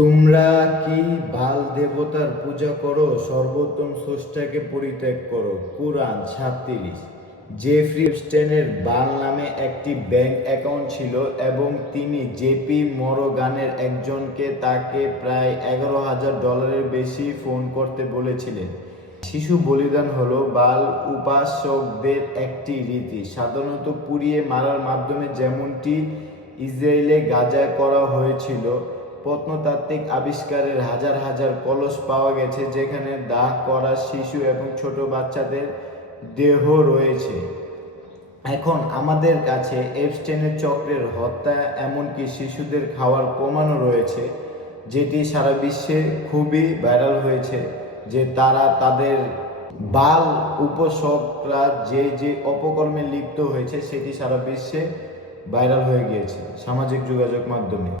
তোমরা কি বাল দেবতার পূজা করো? সর্বোত্তম স্রষ্টাকে পরিত্যাগ করো। কুরআন 37। জেফ্রি এপস্টেইনের বাল নামে একটি ব্যাংক অ্যাকাউন্ট ছিল এবং তিনি জেপি মরগানের একজনকে তাকে প্রায় $11,000 বেশি ফোন করতে বলেছিলেন। শিশু বলিদান হলো বাল উপাসকদের একটি রীতি, সাধারণত পুড়িয়ে মারার মাধ্যমে, যেমনটি ইসরায়েলে গাজায় করা হয়েছিল। প্রত্নতাত্ত্বিক আবিষ্কারের হাজার হাজার কলস পাওয়া গেছে যেখানে দাহ করা শিশু এবং ছোট বাচ্চাদের দেহ রয়েছে। এখন আমাদের কাছে এপস্টেইনের চক্রের হত্যা, এমনকি শিশুদের খাওয়ার প্রমাণও রয়েছে, যেটি সারা বিশ্বে খুবই ভাইরাল হয়েছে। যে তারা তাদের বাল উপাসকরা যে অপকর্মে লিপ্ত হয়েছে সেটি সারা বিশ্বে ভাইরাল হয়ে গিয়েছে সামাজিক যোগাযোগ মাধ্যমে।